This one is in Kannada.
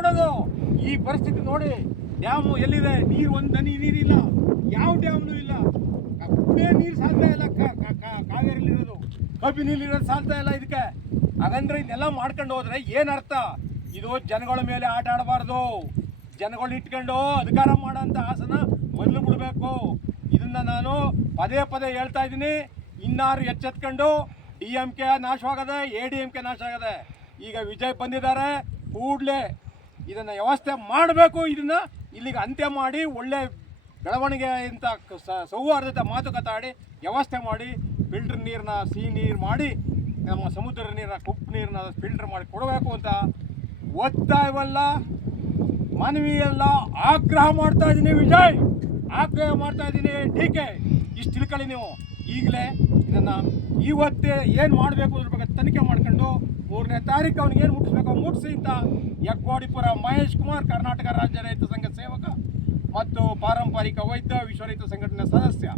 ಕೊಡೋದು? ಈ ಪರಿಸ್ಥಿತಿ ನೋಡಿ, ಡ್ಯಾಮು ಎಲ್ಲಿದೆ? ನೀರು ಒಂದು ಹನಿ ನೀರಿಲ್ಲ, ಯಾವ ಡ್ಯಾಮ್ನೂ ಇಲ್ಲ. ಕುಡಿಯೋ ನೀರು ಸಾಲ್ತಾ ಇಲ್ಲ, ಕಾವೇರಿಲಿರೋದು ಕಬಿನಿಲಿರೋದು ಸಾಲ್ತಾ ಇಲ್ಲ. ಇದಕ್ಕೆ ಹಾಗಂದ್ರೆ ಇದನ್ನೆಲ್ಲ ಮಾಡ್ಕೊಂಡು ಹೋದ್ರೆ ಏನರ್ಥ? ಇದು ಜನಗಳ ಮೇಲೆ ಆಟ ಆಡಬಾರ್ದು. ಜನಗಳು ಇಟ್ಕೊಂಡು ಅಧಿಕಾರ ಮಾಡೋಂಥ ಆಸನ ಮೊದಲು ಬಿಡಬೇಕು. ಇದನ್ನು ನಾನು ಪದೇ ಪದೇ ಹೇಳ್ತಾ ಇದ್ದೀನಿ. ಇನ್ನಾರು ಎಚ್ಚೆತ್ಕೊಂಡು DMK ನಾಶವಾಗದೆ, ADMK ನಾಶ ಆಗದೆ. ಈಗ ವಿಜಯ್ ಬಂದಿದ್ದಾರೆ, ಕೂಡಲೇ ಇದನ್ನು ವ್ಯವಸ್ಥೆ ಮಾಡಬೇಕು. ಇದನ್ನು ಇಲ್ಲಿಗೆ ಅಂತ್ಯ ಮಾಡಿ ಒಳ್ಳೆ ಬೆಳವಣಿಗೆ ಇಂಥ ಸೌಹಾರ್ದತೆ ಮಾತುಕತೆ ಆಡಿ ವ್ಯವಸ್ಥೆ ಮಾಡಿ ಫಿಲ್ಟರ್ ನೀರನ್ನ ಸಿಹಿ ನೀರು ಮಾಡಿ ನಮ್ಮ ಸಮುದ್ರ ನೀರನ್ನ ಉಪ್ಪು ನೀರನ್ನ ಫಿಲ್ಟರ್ ಮಾಡಿ ಕೊಡಬೇಕು ಅಂತ ಒತ್ತಾಯವಲ್ಲ, ಮನವಿಯಲ್ಲ, ಆಗ್ರಹ ಮಾಡ್ತಾ ಇದ್ದೀನಿ. ವಿಜಯ್ ಆಗ್ರಹ ಮಾಡ್ತಾ ಇದ್ದೀನಿ. DK ಇಷ್ಟು ತಿಳ್ಕೊಳ್ಳಿ ನೀವು. ಈಗಲೇ ಇದನ್ನು ಇವತ್ತೇ ಏನು ಮಾಡಬೇಕು ಅದ್ರ ಬಗ್ಗೆ ತನಿಖೆ ಮಾಡ್ಕೊಂಡು 3ನೇ ತಾರೀಕು ಅವ್ನಿಗೆ ಏನು ಮುಟ್ಟಿಸ್ಬೇಕು ಮುಟ್ಟಿಸಿ ಅಂತ ಯಗ್ವಾಡಿಪುರ ಮಹೇಶ್ ಕುಮಾರ್, ಕರ್ನಾಟಕ ರಾಜ್ಯ ರೈತ ಸಂಘ ಸೇವಕ ಮತ್ತು ಪಾರಂಪರಿಕ ವೈದ್ಯ, ವಿಶ್ವ ರೈತ ಸಂಘಟನೆ ಸದಸ್ಯ